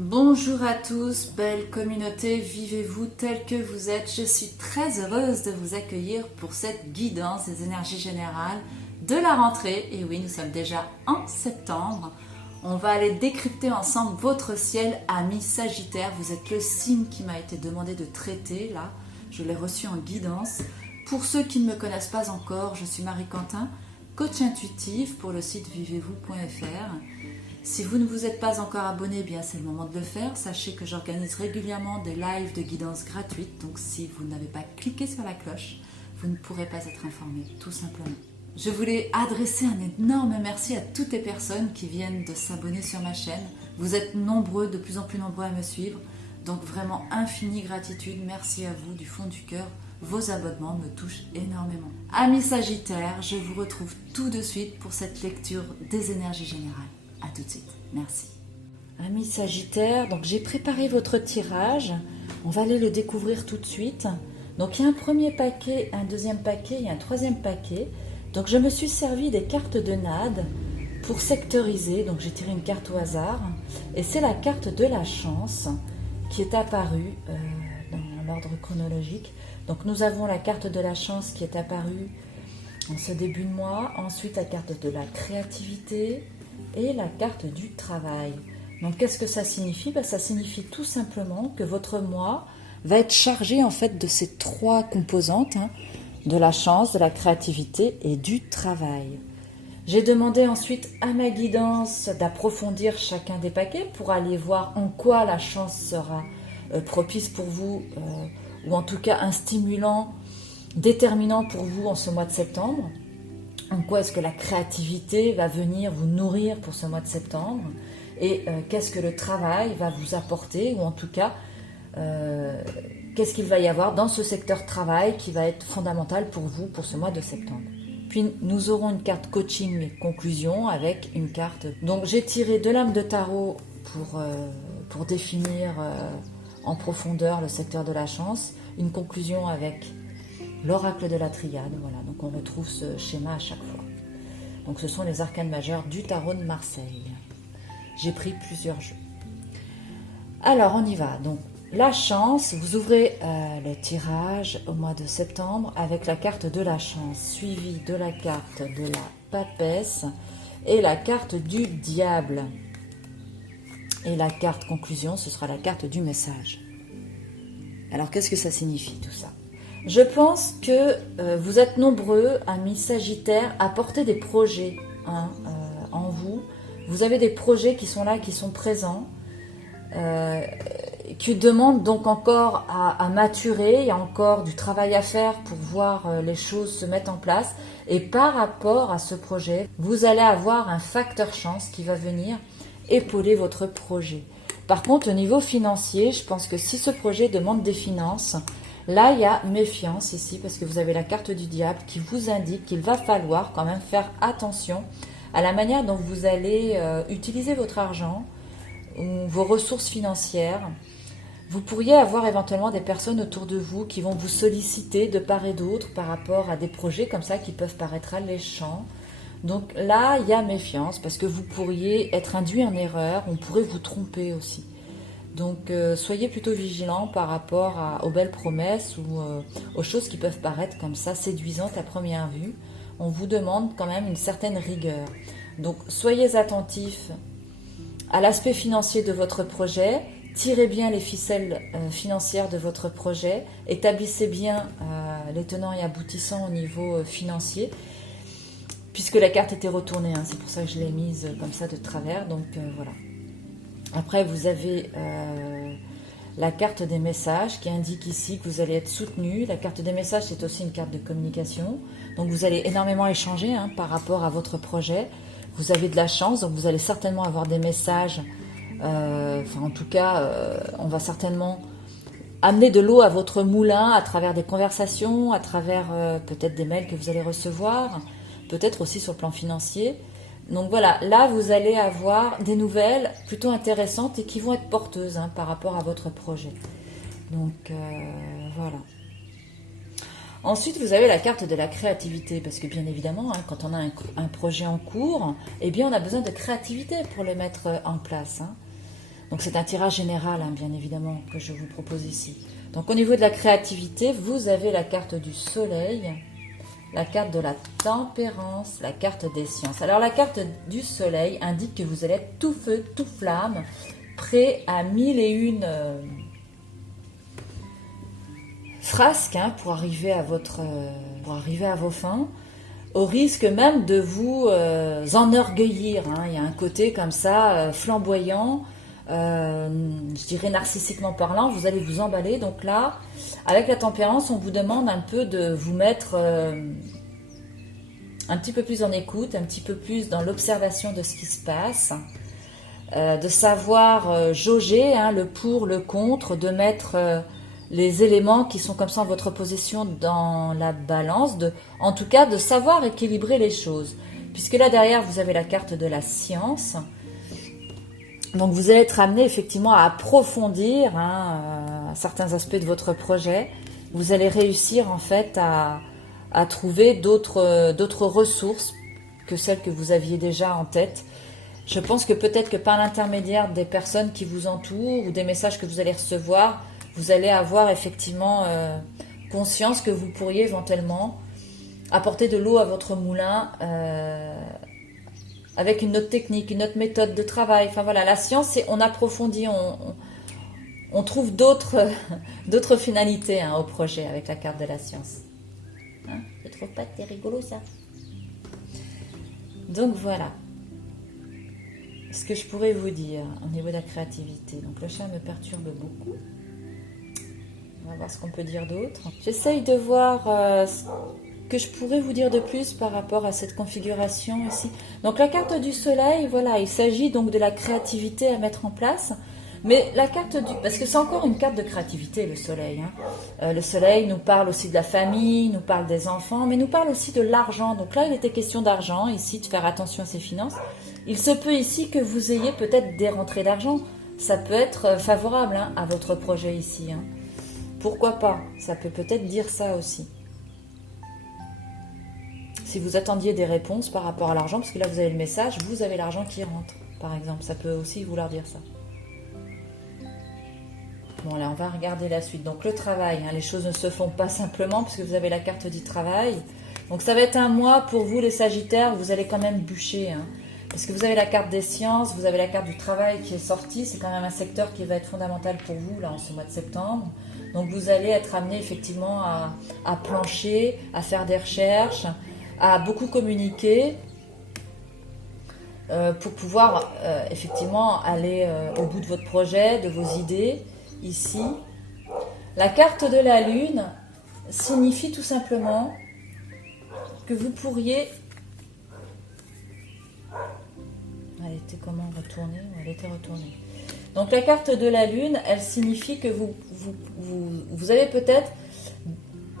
Bonjour à tous, belle communauté, vivez-vous tel que vous êtes. Je suis très heureuse de vous accueillir pour cette guidance des énergies générales de la rentrée. Et oui, nous sommes déjà en septembre. On va aller décrypter ensemble votre ciel, ami Sagittaire. Vous êtes le signe qui m'a été demandé de traiter, là. Je l'ai reçu en guidance. Pour ceux qui ne me connaissent pas encore, je suis Marie Quentin, coach intuitif pour le site vivez-vous.fr. Si vous ne vous êtes pas encore abonné, bien c'est le moment de le faire. Sachez que j'organise régulièrement des lives de guidance gratuites. Donc si vous n'avez pas cliqué sur la cloche, vous ne pourrez pas être informé, tout simplement. Je voulais adresser un énorme merci à toutes les personnes qui viennent de s'abonner sur ma chaîne. Vous êtes nombreux, de plus en plus nombreux à me suivre. Donc vraiment infinie gratitude. Merci à vous du fond du cœur. Vos abonnements me touchent énormément. Amis Sagittaires, je vous retrouve tout de suite pour cette lecture des énergies générales. A tout de suite, merci. Amis Sagittaire, donc j'ai préparé votre tirage. On va aller le découvrir tout de suite. Donc il y a un premier paquet, un deuxième paquet et un troisième paquet. Donc je me suis servi des cartes de NAD pour sectoriser. Donc j'ai tiré une carte au hasard. Et c'est la carte de la chance qui est apparue dans l'ordre chronologique. Donc nous avons la carte de la chance qui est apparue en ce début de mois. Ensuite la carte de la créativité et la carte du travail. Donc qu'est-ce que ça signifie? Ça signifie tout simplement que votre mois va être chargé en fait de ces trois composantes, de la chance, de la créativité et du travail. J'ai demandé ensuite à ma guidance d'approfondir chacun des paquets pour aller voir en quoi la chance sera propice pour vous, ou en tout cas un stimulant déterminant pour vous en ce mois de septembre. En quoi est-ce que la créativité va venir vous nourrir pour ce mois de septembre et qu'est-ce que le travail va vous apporter, ou en tout cas qu'est-ce qu'il va y avoir dans ce secteur travail qui va être fondamental pour vous pour ce mois de septembre. Puis nous aurons une carte coaching conclusion avec une carte. Donc j'ai tiré deux lames de tarot pour définir en profondeur le secteur de la chance, une conclusion avec l'oracle de la triade, voilà, donc on retrouve ce schéma à chaque fois. Donc ce sont les arcanes majeures du tarot de Marseille. J'ai pris plusieurs jeux. Alors on y va. Donc la chance, vous ouvrez le tirage au mois de septembre avec la carte de la chance, suivie de la carte de la papesse et la carte du diable. Et la carte conclusion, ce sera la carte du message. Alors qu'est-ce que ça signifie tout ça? Je pense que vous êtes nombreux, amis Sagittaires, à porter des projets en vous. Vous avez des projets qui sont là, qui sont présents, qui demandent donc encore à maturer. Il y a encore du travail à faire pour voir les choses se mettre en place. Et par rapport à ce projet, vous allez avoir un facteur chance qui va venir épauler votre projet. Par contre, au niveau financier, je pense que si ce projet demande des finances, là, il y a méfiance ici parce que vous avez la carte du diable qui vous indique qu'il va falloir quand même faire attention à la manière dont vous allez utiliser votre argent ou vos ressources financières. Vous pourriez avoir éventuellement des personnes autour de vous qui vont vous solliciter de part et d'autre par rapport à des projets comme ça qui peuvent paraître alléchants. Donc là, il y a méfiance parce que vous pourriez être induit en erreur, on pourrait vous tromper aussi. Donc soyez plutôt vigilants par rapport aux belles promesses ou aux choses qui peuvent paraître comme ça séduisantes à première vue. On vous demande quand même une certaine rigueur. Donc soyez attentifs à l'aspect financier de votre projet, tirez bien les ficelles financières de votre projet, établissez bien les tenants et aboutissants au niveau financier, puisque la carte était retournée, c'est pour ça que je l'ai mise comme ça de travers, donc voilà. Après, vous avez la carte des messages qui indique ici que vous allez être soutenu. La carte des messages, c'est aussi une carte de communication. Donc, vous allez énormément échanger par rapport à votre projet. Vous avez de la chance, donc vous allez certainement avoir des messages. En tout cas, on va certainement amener de l'eau à votre moulin à travers des conversations, à travers peut-être des mails que vous allez recevoir, peut-être aussi sur le plan financier. Donc voilà, là vous allez avoir des nouvelles plutôt intéressantes et qui vont être porteuses par rapport à votre projet. Donc voilà. Ensuite, vous avez la carte de la créativité, parce que bien évidemment, quand on a un projet en cours, eh bien on a besoin de créativité pour le mettre en place. Donc c'est un tirage général, hein, bien évidemment, que je vous propose ici. Donc au niveau de la créativité, vous avez la carte du soleil, la carte de la tempérance, la carte des sciences. Alors la carte du soleil indique que vous allez être tout feu, tout flamme, prêt à mille et une frasques, hein, pour arriver à vos fins, au risque même de vous enorgueillir, hein. Il y a un côté comme ça, flamboyant, je dirais narcissiquement parlant, vous allez vous emballer. Donc là, avec la tempérance, on vous demande un peu de vous mettre un petit peu plus en écoute, un petit peu plus dans l'observation de ce qui se passe, de savoir jauger, hein, le pour, le contre, de mettre les éléments qui sont comme ça en votre possession dans la balance, en tout cas de savoir équilibrer les choses. Puisque là derrière, vous avez la carte de la science. Donc vous allez être amené effectivement à approfondir, hein, certains aspects de votre projet. Vous allez réussir en fait à trouver d'autres ressources que celles que vous aviez déjà en tête. Je pense que peut-être que par l'intermédiaire des personnes qui vous entourent ou des messages que vous allez recevoir, vous allez avoir effectivement conscience que vous pourriez éventuellement apporter de l'eau à votre moulin avec une autre technique, une autre méthode de travail. Enfin voilà, la science, c'est on approfondit, on trouve d'autres finalités, hein, au projet avec la carte de la science. Hein, je trouve pas que c'est rigolo ça. Donc voilà ce que je pourrais vous dire au niveau de la créativité. Donc le chat me perturbe beaucoup. On va voir ce qu'on peut dire d'autre. J'essaye de voir ce que je pourrais vous dire de plus par rapport à cette configuration ici. Donc la carte du soleil, voilà, il s'agit donc de la créativité à mettre en place. Mais la carte du... Parce que c'est encore une carte de créativité, le soleil, hein. Le soleil nous parle aussi de la famille, nous parle des enfants, mais nous parle aussi de l'argent. Donc là, il était question d'argent, ici, de faire attention à ses finances. Il se peut ici que vous ayez peut-être des rentrées d'argent. Ça peut être favorable, hein, à votre projet ici, hein. Pourquoi pas? Ça peut peut-être dire ça aussi. Si vous attendiez des réponses par rapport à l'argent, parce que là vous avez le message, vous avez l'argent qui rentre, par exemple. Ça peut aussi vouloir dire ça. Bon, là on va regarder la suite. Donc le travail, hein, les choses ne se font pas simplement, puisque vous avez la carte du travail. Donc ça va être un mois pour vous les Sagittaires, vous allez quand même bûcher, hein. Parce que vous avez la carte des sciences, vous avez la carte du travail qui est sortie. C'est quand même un secteur qui va être fondamental pour vous là en ce mois de septembre. Donc vous allez être amené effectivement à plancher, à faire des recherches, à beaucoup communiquer pour pouvoir effectivement aller au bout de votre projet, de vos idées. Ici, la carte de la lune signifie tout simplement que vous pourriez... Elle était comment retournée? Elle était retournée. Donc la carte de la lune, elle signifie que vous avez peut-être,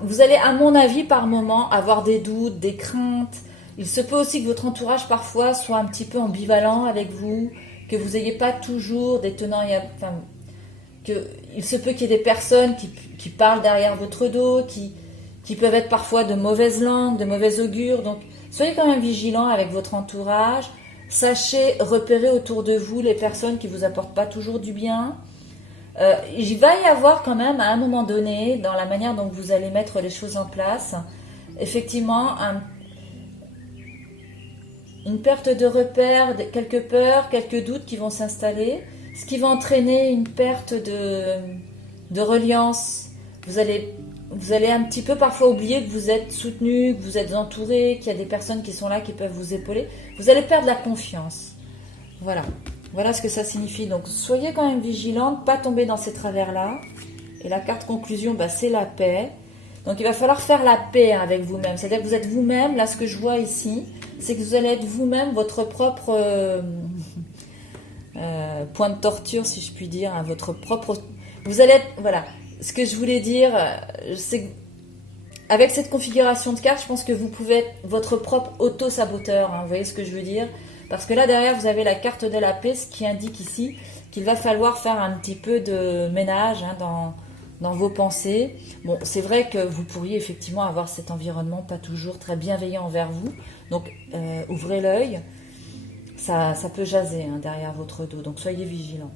vous allez à mon avis par moment avoir des doutes, des craintes. Il se peut aussi que votre entourage parfois soit un petit peu ambivalent avec vous, que vous n'ayez pas toujours des tenants et enfin, il se peut qu'il y ait des personnes qui parlent derrière votre dos, qui peuvent être parfois de mauvaise langue, de mauvais augure. Donc soyez quand même vigilants avec votre entourage. Sachez repérer autour de vous les personnes qui vous apportent pas toujours du bien. Il va y avoir quand même à un moment donné, dans la manière dont vous allez mettre les choses en place, effectivement une perte de repères, quelques peurs, quelques doutes qui vont s'installer, ce qui va entraîner une perte de reliance. Vous allez un petit peu parfois oublier que vous êtes soutenu, que vous êtes entouré, qu'il y a des personnes qui sont là, qui peuvent vous épauler. Vous allez perdre la confiance. Voilà. Voilà ce que ça signifie. Donc, soyez quand même vigilante, pas tomber dans ces travers-là. Et la carte conclusion, c'est la paix. Donc, il va falloir faire la paix avec vous-même. C'est-à-dire que vous êtes vous-même. Là, ce que je vois ici, c'est que vous allez être vous-même votre propre point de torture, si je puis dire. Hein, votre propre... Vous allez être... Voilà. Ce que je voulais dire, c'est qu'avec cette configuration de carte, je pense que vous pouvez être votre propre auto-saboteur. Hein, vous voyez ce que je veux dire? Parce que là, derrière, vous avez la carte de la paix, ce qui indique ici qu'il va falloir faire un petit peu de ménage, hein, dans vos pensées. Bon, c'est vrai que vous pourriez effectivement avoir cet environnement pas toujours très bienveillant envers vous. Donc, ouvrez l'œil. Ça peut jaser, hein, derrière votre dos. Donc, soyez vigilants.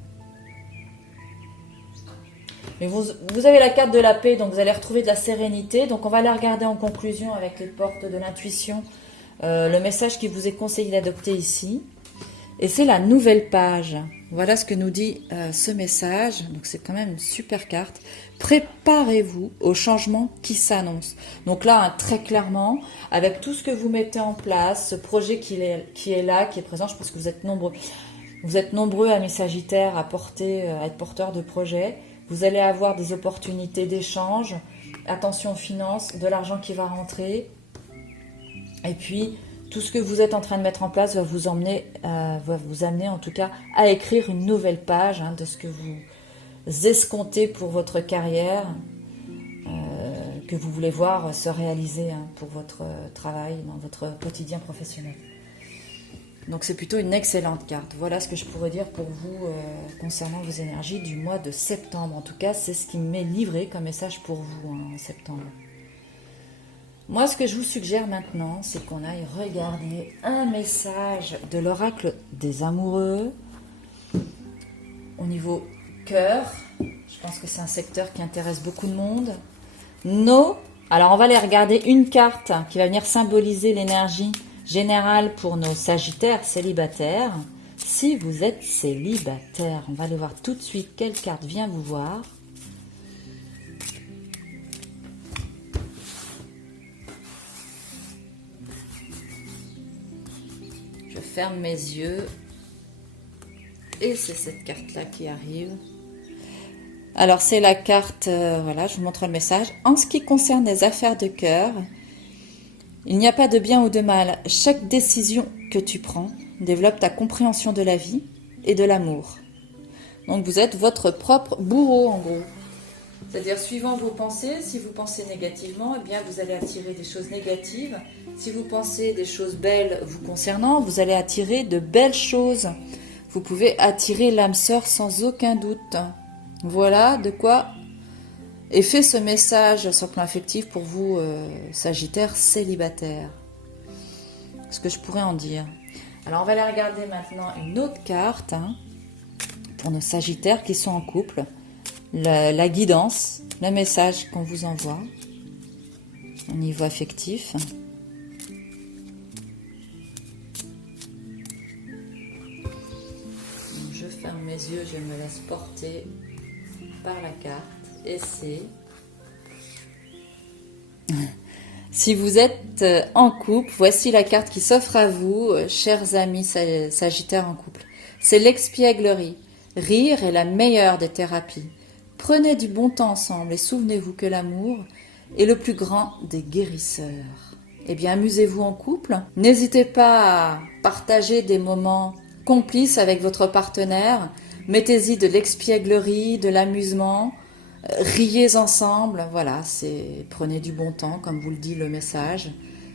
Mais vous avez la carte de la paix, donc vous allez retrouver de la sérénité. Donc on va aller regarder en conclusion avec les portes de l'intuition le message qui vous est conseillé d'adopter ici. Et c'est la nouvelle page. Voilà ce que nous dit ce message. Donc c'est quand même une super carte. Préparez-vous au changement qui s'annonce. Donc là, hein, très clairement, avec tout ce que vous mettez en place, ce projet qui est là, qui est présent, je pense que vous êtes nombreux. Vous êtes nombreux, amis Sagittaires, à être porteurs de projets. Vous allez avoir des opportunités d'échange. Attention aux finances, de l'argent qui va rentrer. Et puis, tout ce que vous êtes en train de mettre en place va vous amener en tout cas à écrire une nouvelle page de ce que vous escomptez pour votre carrière, que vous voulez voir se réaliser pour votre travail, dans votre quotidien professionnel. Donc c'est plutôt une excellente carte. Voilà ce que je pourrais dire pour vous concernant vos énergies du mois de septembre. En tout cas, c'est ce qui m'est livré comme message pour vous en septembre. Moi, ce que je vous suggère maintenant, c'est qu'on aille regarder un message de l'oracle des amoureux au niveau cœur. Je pense que c'est un secteur qui intéresse beaucoup de monde. Alors, on va aller regarder une carte qui va venir symboliser l'énergie générale pour nos Sagittaires célibataires. Si vous êtes célibataire, on va aller voir tout de suite quelle carte vient vous voir. Je ferme mes yeux et c'est cette carte-là qui arrive. Alors, c'est la carte, voilà, je vous montre le message. En ce qui concerne les affaires de cœur, il n'y a pas de bien ou de mal. Chaque décision que tu prends développe ta compréhension de la vie et de l'amour. Donc, vous êtes votre propre bourreau, en gros. C'est-à-dire, suivant vos pensées, si vous pensez négativement, eh bien, vous allez attirer des choses négatives. Si vous pensez des choses belles vous concernant, vous allez attirer de belles choses. Vous pouvez attirer l'âme sœur sans aucun doute. Voilà de quoi est fait ce message sur le plan affectif pour vous, Sagittaires célibataires. Ce que je pourrais en dire. Alors, on va aller regarder maintenant une autre carte pour nos Sagittaires qui sont en couple. La guidance, le message qu'on vous envoie au niveau affectif. Donc, je ferme mes yeux, je me laisse porter par la carte et c'est... Si vous êtes en couple, voici la carte qui s'offre à vous, chers amis Sagittaires en couple. C'est l'expièglerie. Rire est la meilleure des thérapies. Prenez du bon temps ensemble et souvenez-vous que l'amour est le plus grand des guérisseurs. Eh bien, amusez-vous en couple. N'hésitez pas à partager des moments complices avec votre partenaire. Mettez-y de l'expièglerie, de l'amusement. Riez ensemble. Voilà, prenez du bon temps, comme vous le dit le message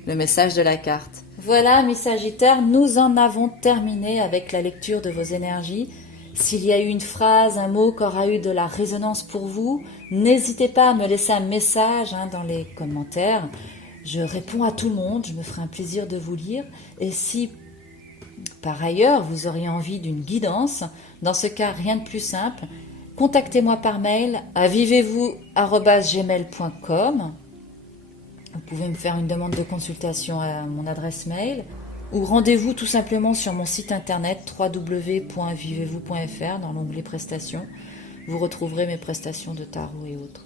de la carte. Voilà, mes Sagittaires, nous en avons terminé avec la lecture de vos énergies. S'il y a eu une phrase, un mot qui aura eu de la résonance pour vous, n'hésitez pas à me laisser un message dans les commentaires. Je réponds à tout le monde, je me ferai un plaisir de vous lire. Et si, par ailleurs, vous auriez envie d'une guidance, dans ce cas, rien de plus simple, contactez-moi par mail à vivez-vous@gmail.com. Vous pouvez me faire une demande de consultation à mon adresse mail. Ou rendez-vous tout simplement sur mon site internet www.vivez-vous.fr dans l'onglet prestations. Vous retrouverez mes prestations de tarot et autres.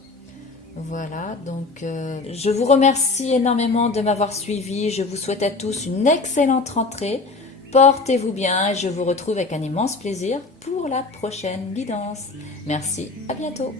Voilà, donc je vous remercie énormément de m'avoir suivi. Je vous souhaite à tous une excellente rentrée. Portez-vous bien et je vous retrouve avec un immense plaisir pour la prochaine guidance. Merci, à bientôt.